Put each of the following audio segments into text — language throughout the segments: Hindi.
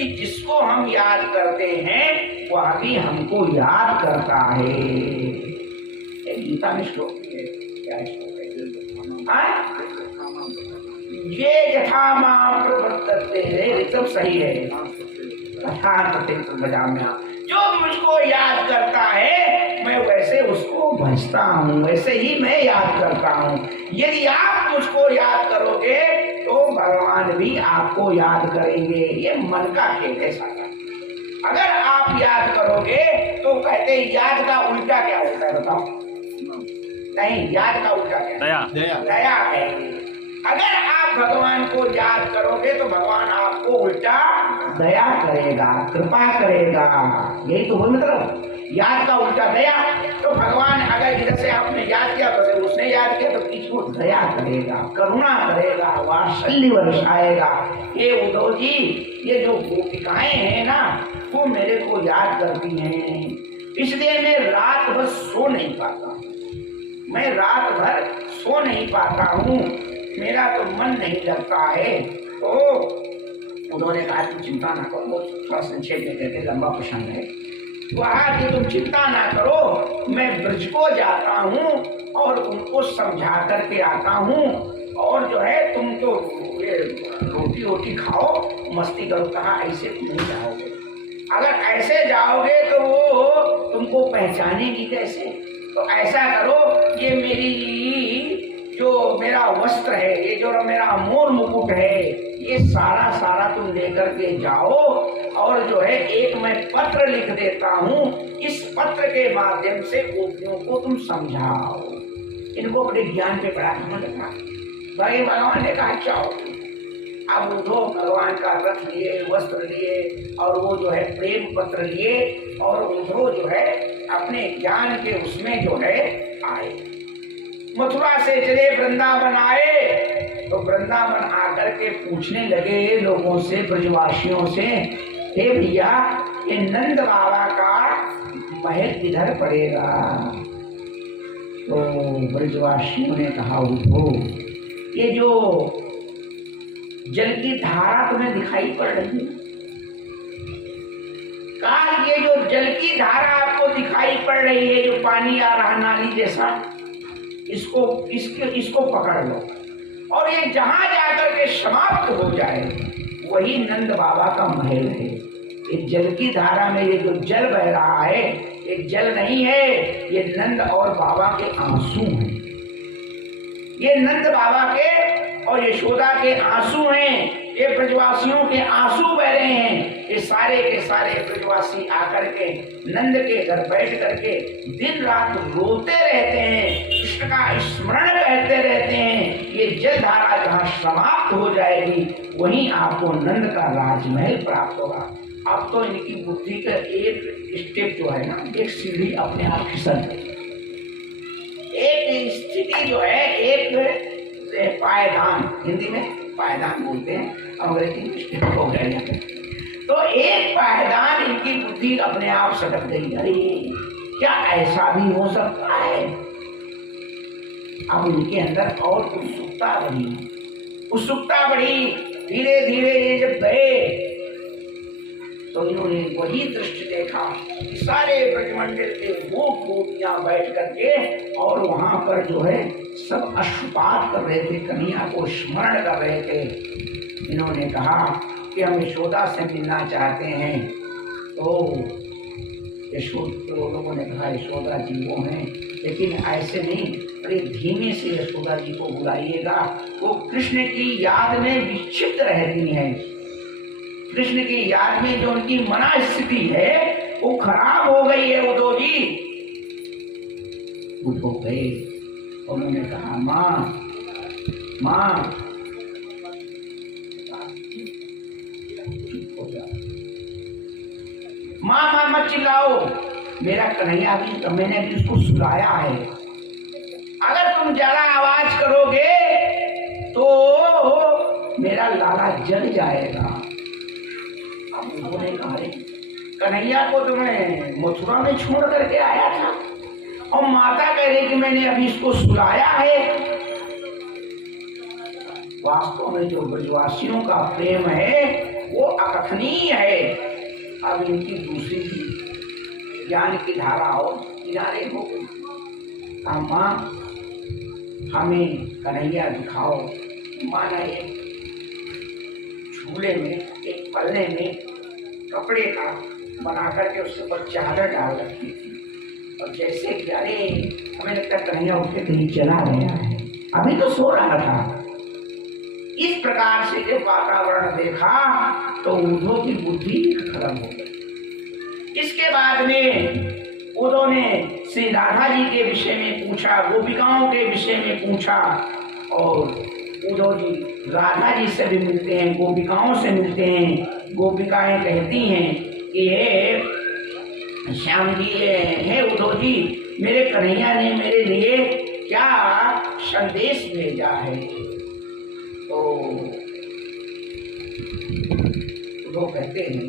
कि जिसको हम याद करते हैं वह भी हमको याद करता है। गीता में श्लोक है, क्या श्लोक है? ये यथा मां प्रवर्तते है, एकदम सही है। जो मुझको याद करता है मैं वैसे उसको भजता हूँ, वैसे ही मैं याद करता हूँ। यदि आप मुझको याद करोगे तो भगवान भी आपको याद करेंगे। ये मन का खेल है सारा। अगर आप याद करोगे तो कहते याद का उल्टा क्या होता है बताओ? नहीं, याद का उल्टा क्या? दया। दया है। अगर आप भगवान को याद करोगे तो भगवान आपको उल्टा दया करेगा, कृपा करेगा। यही तो बोल मतलब याद का उल्टा दया। तो भगवान अगर इधर से आपने याद किया तो उसने याद किया तो इसको दया करेगा, करुणा करेगा, वात्सल्य बरसाएगा। ये उद्धव जी, ये जो गोपिकाएं हैं ना वो मेरे को याद करती हैं, इसलिए मैं रात भर सो नहीं पाता। मैं रात भर सो नहीं पाता हूँ, मेरा तो मन नहीं लगता है। तो उन्होंने कहा तुम चिंता ना करो, थोड़ा संक्षेप में कहते, लंबा प्रसंग है। कहा कि तुम चिंता ना करो, मैं ब्रज को जाता हूँ और उनको समझा करके आता हूँ, और जो है तुम तो ये रोटी वोटी खाओ, मस्ती करो। कहा ऐसे तुम नहीं जाओगे, अगर ऐसे जाओगे तो वो तुमको पहचानेगी कैसे? तो ऐसा करो, ये मेरी जो मेरा वस्त्र है, ये जो मेरा मोर मुकुट है, ये सारा तुम लेकर के जाओ, और जो है एक मैं पत्र लिख देता हूँ, इस पत्र के माध्यम से गोपियों को तुम समझाओ। इनको बड़े ज्ञान पे बड़ा समझ रखा। भाई भगवान ने कहा जाओ। अब उद्धव भगवान का रथ लिए, वस्त्र लिए, और वो जो है प्रेम पत्र लिए, और उद्धव जो है अपने ज्ञान के उसमें जो है आए। मथुरा से चले वृंदावन आए, तो वृंदावन आकर के पूछने लगे लोगों से, ब्रजवासियों से, हे भैया ये नंद बाबा का महल किधर पड़ेगा? तो ब्रजवासियों ने कहा उद्धव ये जो जल की धारा तुम्हें दिखाई पड़ रही है, कहा ये जो जल की धारा आपको दिखाई पड़ रही है, जो पानी आ रहा नाली जैसा, इसको पकड़ लो, और ये जहां जाकर के समाप्त हो जाए वही नंद बाबा का महल है। इस जल की धारा में ये जो जल बह रहा है, ये जल नहीं है, ये नंद और बाबा के आंसू हैं। ये नंद बाबा के और यशोदा के आंसू हैं। ये ब्रजवासियों के आंसू बह रहे हैं। ये सारे के सारे ब्रजवासी आकर के नंद के घर बैठ करके दिन रात रोते रहते हैं, कृष्ण का स्मरण करते रहते हैं। ये जल धारा जहाँ समाप्त हो जाएगी वहीं आपको नंद का राजमहल प्राप्त होगा। अब तो इनकी बुद्धि का एक स्टेप जो है ना, एक सीढ़ी अपने आप खिसक गई। एक स्थिति जो है, एक पायदान, हिंदी में पायदान बोलते हैं, अंग्रेजी में स्टेप हो गया। तो एक पायदान इनकी बुद्धि अपने आप सटक गई। अरे क्या ऐसा भी हो सकता है? अब इनके अंदर और उत्सुकता बढ़ी। धीरे धीरे ये जब गए तो इन्होंने वही दृश्य देखा कि सारे ब्रजमंडल के वो गोपियां बैठ करके और वहां पर जो है सब अश्रुपात कर रहे थे, कन्हैया को स्मरण कर रहे थे। इन्होंने कहा कि हम यशोदा से मिलना चाहते हैं। तो लोगों ने कहा यशोदा जी वो हैं, लेकिन ऐसे नहीं, बड़े धीमे से यशोदा जी को बुलाइएगा, वो कृष्ण की याद में विक्षिप्त रहती हैं। कृष्ण की याद में जो उनकी मना स्थिति है वो खराब हो गई है। उद्धव जी उद्धव गए, उन्होंने कहा माँ माँ मत चिल्लाओ, मेरा कन्हैया भी, तो मैंने भी उसको सुलाया है। अगर तुम ज्यादा आवाज करोगे तो मेरा लाला जल जाएगा। अब उन्होंने कहा कन्हैया को तो मैं मथुरा में छोड़ करके आया था और माता कह रही कि मैंने अभी इसको सुलाया है। वास्तव में जो ब्रजवासियों का प्रेम है वो अकथनीय है। अब इनकी दूसरी ज्ञान की धारा और किनारे हो गई। कहा माँ हमें कन्हैया दिखाओ। माना एक झूले में, एक पल्ले में कपड़े का बना करके उसके ऊपर चादर डाल रखी थी, और जैसे कि अरे हमें लगता कन्हैया उठ के कहीं चला गया है, अभी तो सो रहा था। इस प्रकार से जब वातावरण देखा तो उद्धव की बुद्धि खत्म हो गई। इसके बाद में उद्धव ने श्री राधा जी के विषय में पूछा, गोपिकाओं के विषय में पूछा, और उद्धव जी राधा जी से भी मिलते हैं, गोपिकाओं से मिलते हैं। गोपिकाएं कहती हैं कि हे श्याम जी, हे उद्धव जी, मेरे कन्हैया ने मेरे लिए क्या संदेश भेजा है। तो उद्धव कहते हैं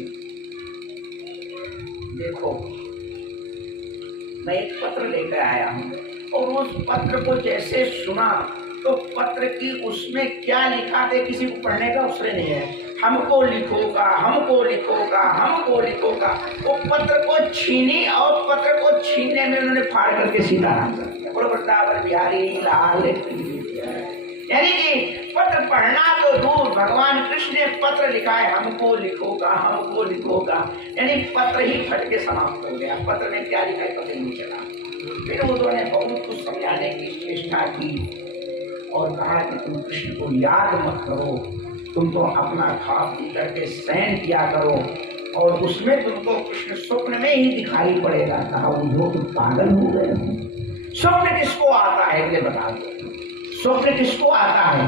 देखो मैं एक पत्र लेकर आया हूँ, और उस पत्र को जैसे सुना तो पत्र की उसमें क्या लिखा था किसी को पढ़ने का अवसर नहीं है। हमको लिखोगा, हमको लिखोगा, हमको लिखोगा। वो पत्र को छीनी और पत्र को छीनने में उन्होंने फाड़ करके सीताराम कर दिया। बोलो वृंदावन बिहारी लाल। यानी कि पत्र पढ़ना तो दूर, भगवान कृष्ण ने पत्र लिखा है, हमको लिखोगा, हमको लिखोगा, यानी पत्र ही फट के समाप्त हो गया। पत्र में क्या लिखा है पता नहीं चला। फिर उन्होंने बहुत कुछ समझाने की चेष्टा की और कहा कि तुम कृष्ण को याद मत करो, तुम तो अपना खाप पी करके शयन किया करो, और उसमें तुमको कृष्ण स्वप्न में ही दिखाई पड़ेगा। कहा उद्धव तुम पागल हो गए, स्वप्न किसको आता है ये बता दो, स्वप्न किसको आता है?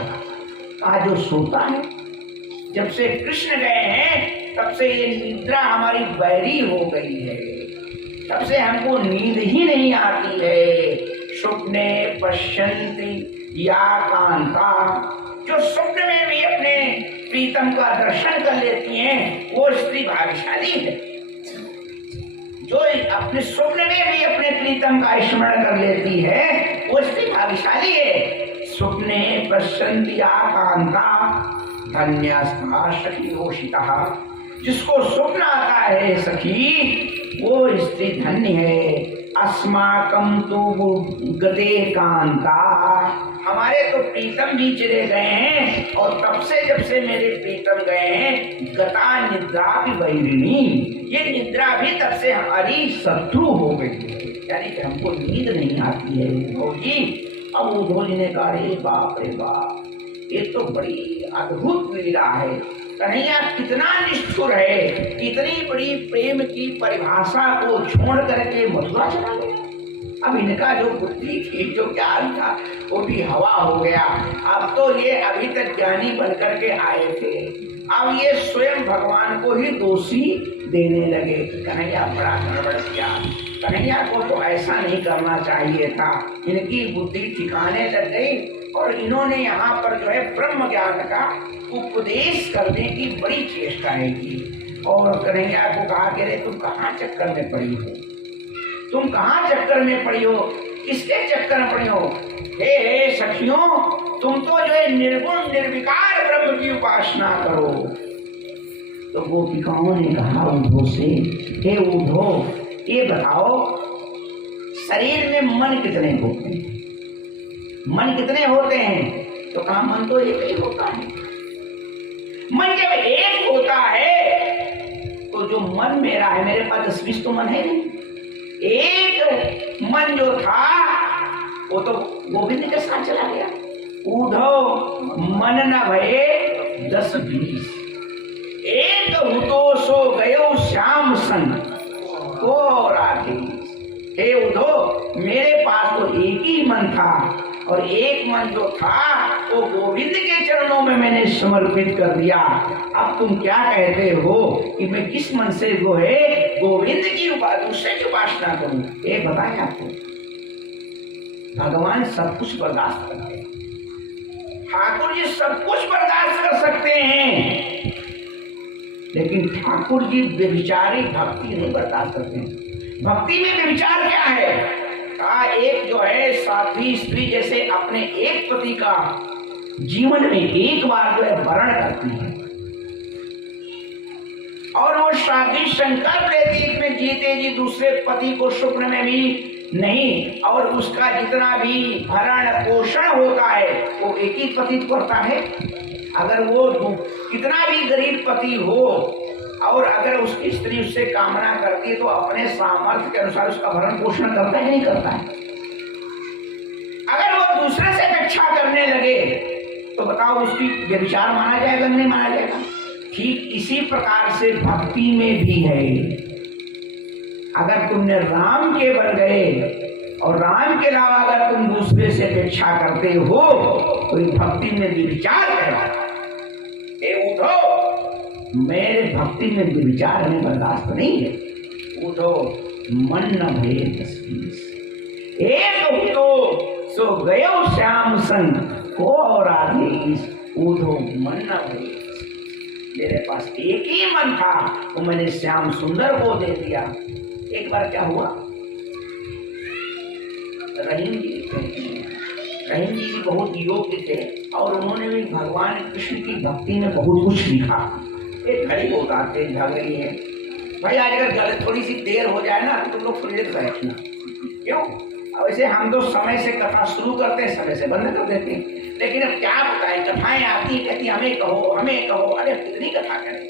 कहा जो सोता है। जब से कृष्ण गए हैं तब से ये निद्रा हमारी बैरी हो गई है, तब से हमको नींद ही नहीं आती है। स्वप्ने पश्यन्ति या कांता, जो स्वप्न में भी अपने प्रीतम का दर्शन कर लेती हैं वो स्त्री भाग्यशाली है। जो अपने स्वप्न में भी अपने प्रीतम का स्मरण कर लेती है वो स्त्री भाग्यशाली है। स्वप्ने पश्यन्ति या कांता धन्यस्ता सखीयोषितः, जिसको स्वप्न आता है सखी वो स्त्री धन्य है। अस्माकं तु गते कांता, हमारे तो प्रीतम भी चले गए हैं, और तब से जब से मेरे प्रीतम गए हैं गता निद्रा भी वैरिणी, ये निद्रा भी तब से हमारी शत्रु हो गई है, यानी कि हमको नींद नहीं आती है उद्धव जी। अब उद्धव जी ने कहा रे बाप रे बाप, ये तो बड़ी अद्भुत लीला है। कन्हैया कितना निष्ठुर है, कितनी बड़ी प्रेम की परिभाषा को छोड़ करके मथुरा चला गया। अब इनका जो बुद्धि थी, जो ज्ञान था, वो भी हवा हो गया। अब तो ये अभी तक ज्ञानी बन करके आए थे, अब ये स्वयं भगवान को ही दोषी देने लगे। कन्हैया बड़ा गड़बड़ किया, कन्हैया को तो ऐसा नहीं करना चाहिए था। इनकी बुद्धि ठिकाने लग गई और इन्होंने यहाँ पर जो है ब्रह्म ज्ञान का उपदेश करने की बड़ी चेष्टाएं की। और कन्हैया को कहा कि रे तुम कहाँ चक्कर में पड़ी हो, तुम कहाँ चक्कर में पड़ी हो, किसके चक्कर में पड़ी हो? हे सखियों, तुम तो जो है निर्गुण निर्विकार ब्रह्म की उपासना करो। तो गोपिकाओं ने कहा उद्धव से, हे उद्धव ये बताओ शरीर में मन कितने होते हैं? मन कितने होते हैं? तो कहा मन तो एक ही होता है। मन जब एक होता है तो जो मन मेरा है, मेरे पास 10-20 तो मन है नहीं। एक मन जो था वो तो गोविंद के साथ चला गया। उद्धव मन न भये 10-20, एक हुतो सो गयो श्याम संग को राधे। हे उद्धव, मेरे पास तो एक ही मन था, और एक मन जो था वो गोविंद के चरणों में मैंने समर्पित कर दिया। अब तुम क्या कहते हो कि मैं किस मन से जो है गोविंद की दूसरे की उपासना करूं? ये बताएं आपको। भगवान सब कुछ बर्दाश्त करते हैं, ठाकुर जी सब कुछ बर्दाश्त कर सकते हैं, लेकिन ठाकुर जी व्यभिचारी भक्ति नहीं बर्दाश्त करते हैं। भक्ति में व्यभिचार क्या है? कहा एक जो है साध्वी स्त्री जैसे अपने एक पति का जीवन में एक बार जो है वरण करती है, और वो शादी संकल्प लेती में जीते जी दूसरे पति को स्वप्न में भी नहीं, और उसका जितना भी भरण पोषण होता है वो एक ही पति करता है। अगर वो कितना भी गरीब पति हो और अगर उसकी स्त्री उससे कामना करती है तो अपने सामर्थ्य के अनुसार उसका भरण पोषण करता है, नहीं करता है। अगर वो दूसरे से अपेक्षा करने लगे तो बताओ उसकी व्यभिचार माना जाएगा, नहीं माना जाएगा? ठीक इसी प्रकार से भक्ति में भी है। अगर तुमने राम के बन गए और राम के अलावा अगर तुम दूसरे से अपेक्षा करते हो तो ये भक्ति में व्यभिचार कहलाता है। उठो, मेरे भक्ति में व्यभिचार हमें बर्दाश्त नहीं है। उठो, मन न भये तस्वीर एक उठो सो गयो श्याम संग को और आदेश। उठो, मन न भये। मेरे पास एक ही मन था तो मैंने श्याम सुंदर को दे दिया। एक बार क्या हुआ, रहीम जी बहुत योग्य थे और उन्होंने भी भगवान कृष्ण की भक्ति में बहुत कुछ लिखा। एक घड़ी को उतारते भाग रही है, भाई आज अगर थोड़ी सी देर हो जाए ना तो लोग थोड़ी देर बैठना, क्यों? वैसे हम तो समय से कथा शुरू करते हैं, समय से बंद कर देते हैं। लेकिन अब क्या बताएं, कथाएं आती कहती हमें कहो हमें कहो, अरे कितनी कथा करें,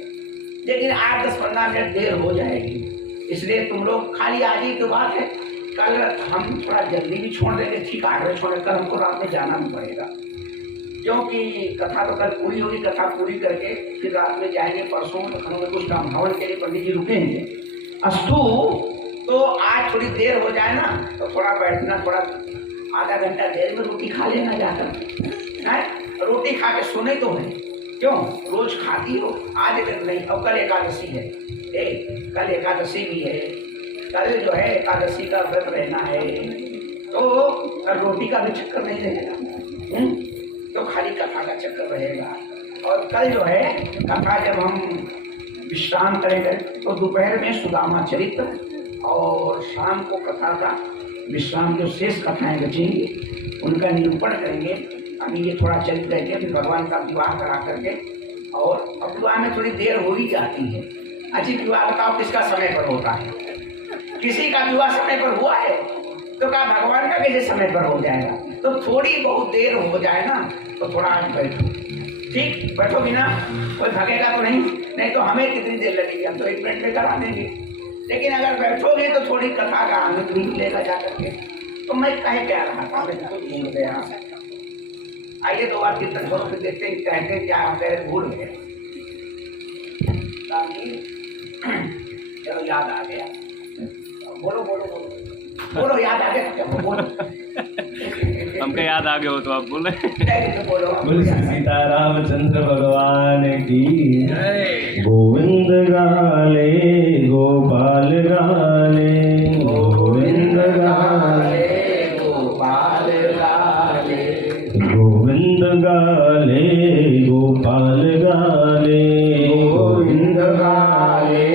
लेकिन 8-10-15 मिनट देर हो जाएगी। इसलिए तुम लोग खाली आज ही की बात है, कल हम थोड़ा जल्दी भी छोड़ देंगे, ठीक 8 बजे छोड़, कल हमको रात में जाना भी पड़ेगा क्योंकि कथा तो कल पूरी होगी। कथा पूरी करके फिर रात में जाएंगे, परसों तो कुछ काम हवन के लिए पंडित जी रुकेंगे। अस्तु, तो आज थोड़ी देर हो जाए ना तो थोड़ा बैठना, थोड़ा आधा घंटा देर में रोटी खा लेना जाकर है। रोटी खा के सोने तो है, क्यों? रोज खाती हो, आज नहीं। अब कल एकादशी है, कल एकादशी भी है, कल जो है एकादशी का व्रत रहना है, तो रोटी का भी चक्कर नहीं रहेगा, तो खाली कथा का चक्कर रहेगा। और कल जो है कथा जब हम विश्राम करेंगे तो दोपहर में सुदामा चरित्र और शाम को कथा का विश्राम, जो शेष कथाएं बचेंगी उनका निरूपण करेंगे। अभी ये थोड़ा चरित्र करके फिर भगवान का विवाह करा करके, और अब विवाह में थोड़ी देर हो ही जाती है। अच्छी विवाह बताओ किसका समय पर होता है? किसी का विवाह समय पर हुआ है तो क्या भगवान का कैसे समय पर हो जाएगा? तो थोड़ी बहुत देर हो जाए ना तो थोड़ा आज बैठो, ठीक? बैठोगी ना, कोई भागेगा तो नहीं तो हमें कितनी देर लगेगी, हम तो 1 मिनट में करा देंगे। लेकिन अगर बैठोगे तो थोड़ी कथा का आनंद भी मिलेगा जा करके। तो मैं कह क्या रहा था, मैं खुद भूल गया। आइए 2 बार कीर्तन करो, फिर देखते हैं कहते क्या हम भूल गए। चलो याद आ गया, बोलो बोलो बोलो बोलो, याद आ गया क्या? बोलो हमको याद आ गया हो तो आप बोले। बोलो सीतारामचंद्र भगवान की गोविंद गाले गोपाल गाले, गोविंद गाले गोपाल गाले, गोविंद गाले गोपाल गाले, गोविंद गाले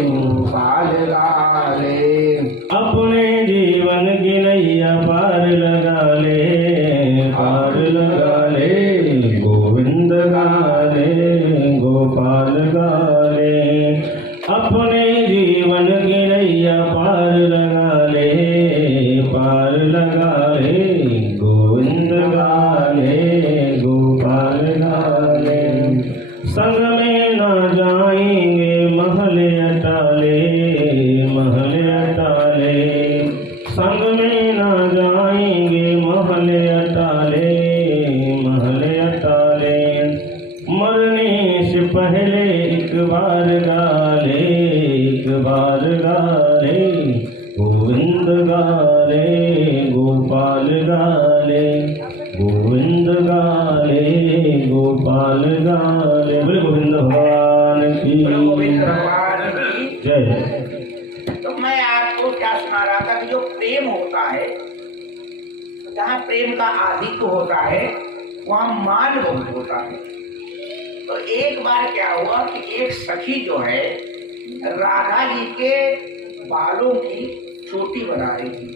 गोपाल गाले। अपने जीवन की नैया पार लगा ले, पार लगा ले, गोविंद गाले गोपाल गाले। अपने जीवन की नैया पार लगा ले, पार लगा ले, गोविंद गाले गोपाल गाले। संग में ना जाएंगे महल अटाले, महल अटाले, संग में ना जाएंगे महल अटाले, महल अटाले। मरने से पहले एक बार गाले, एक बार गाले, गोविंद गाले गोपाल गाले, गोविंद गाले गोपाल गाले। बोले गोविंद भगवान की गोविंद भगवान की जय। तो मैं आपको क्या सुना रहा था कि जो प्रेम होता है, जहाँ प्रेम का आधिक्य होता है वहाँ मान बहुत होता है। तो एक बार क्या हुआ कि एक सखी जो है राधा जी के बालों की चोटी बना रही थी।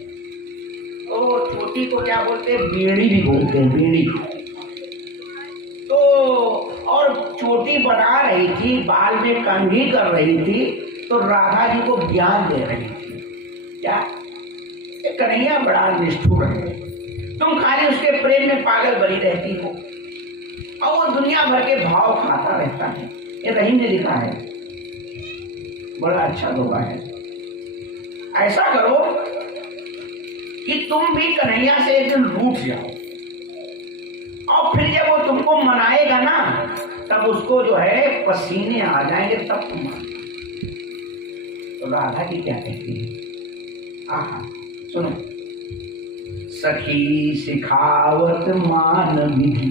तो चोटी को क्या बोलते हैं? बीड़ी भी बोलते हैं, बीड़ी। तो और चोटी बना रही थी, बाल में कंघी कर रही थी, तो राधा जी को ज्ञान दे रही थी। क्या? ये कन्हैया बड़ा निष्ठुर है, तुम खाली उसके प्रेम में पागल बनी रहती हो और वो दुनिया भर के भाव खाता रहता है। ये रहीम ने लिखा है, बड़ा अच्छा दोहा है। ऐसा करो कि तुम भी कन्हैया से एक दिन रूठ जाओ और फिर जब वो तुमको मनाएगा ना तब उसको जो है पसीने आ जाएंगे, तब तुम मानो। तो राधा जी क्या कहती है? आहा सुनो। सखी सिखावत मान विधि,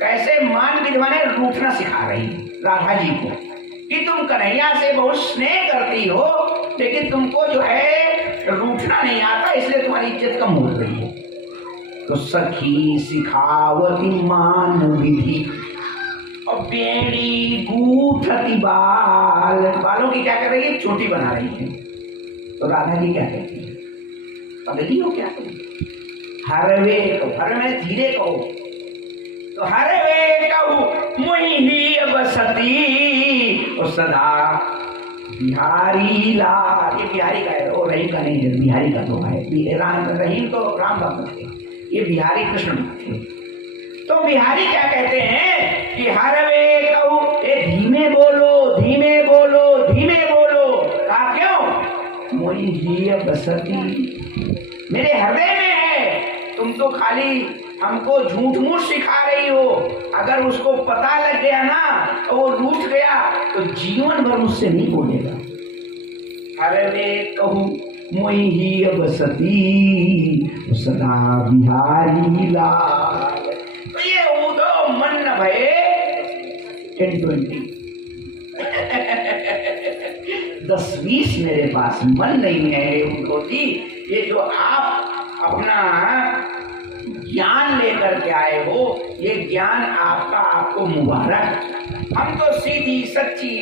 कैसे मान विधि माने रूठना सिखा रही है राधा जी को कि तुम कन्हैया से बहुत स्नेह करती हो लेकिन तुमको जो है रूठना नहीं आता, इसलिए तुम्हारी इज्जत कम हो रही है। तो सखी सिखावती मान विधि और बेड़ी गूथती बाल, बालों की क्या कर रही है? चोटी बना रही है। तो राधा जी क्या कहती है? पगली हो क्या तुम? हरवे कहो, हर में धीरे कहो। तो हरवे कहो मुहि ही बसती और सदा बिहारी लाल। ये बिहारी का है, और रहीम का नहीं है, बिहारी का तो है। राम रहीम तो राम भक्त थे, ये बिहारी कृष्ण भक्त थे। तो बिहारी क्या कहते हैं कि हरवे कहू, ए धीमे बोलो धीमे बोलो धीमे बोलो। कहा क्यों? मोई जी बसती मेरे हृदय में है, तुम तो खाली हमको झूठ मूठ सिखा रही हो। अगर उसको पता लग गया ना तो वो रूठ गया तो जीवन भर मुझसे नहीं बोलेगा। हरवे कहू मोई ही बसती सदा बिहारी लाल। तो ये उदो मन न भये 10-20 10-20 मेरे पास मन नहीं है उनको जी। ये जो आप अपना ज्ञान लेकर के आए हो, ये ज्ञान आपका आपको मुबारक। हम तो सीधी सच्ची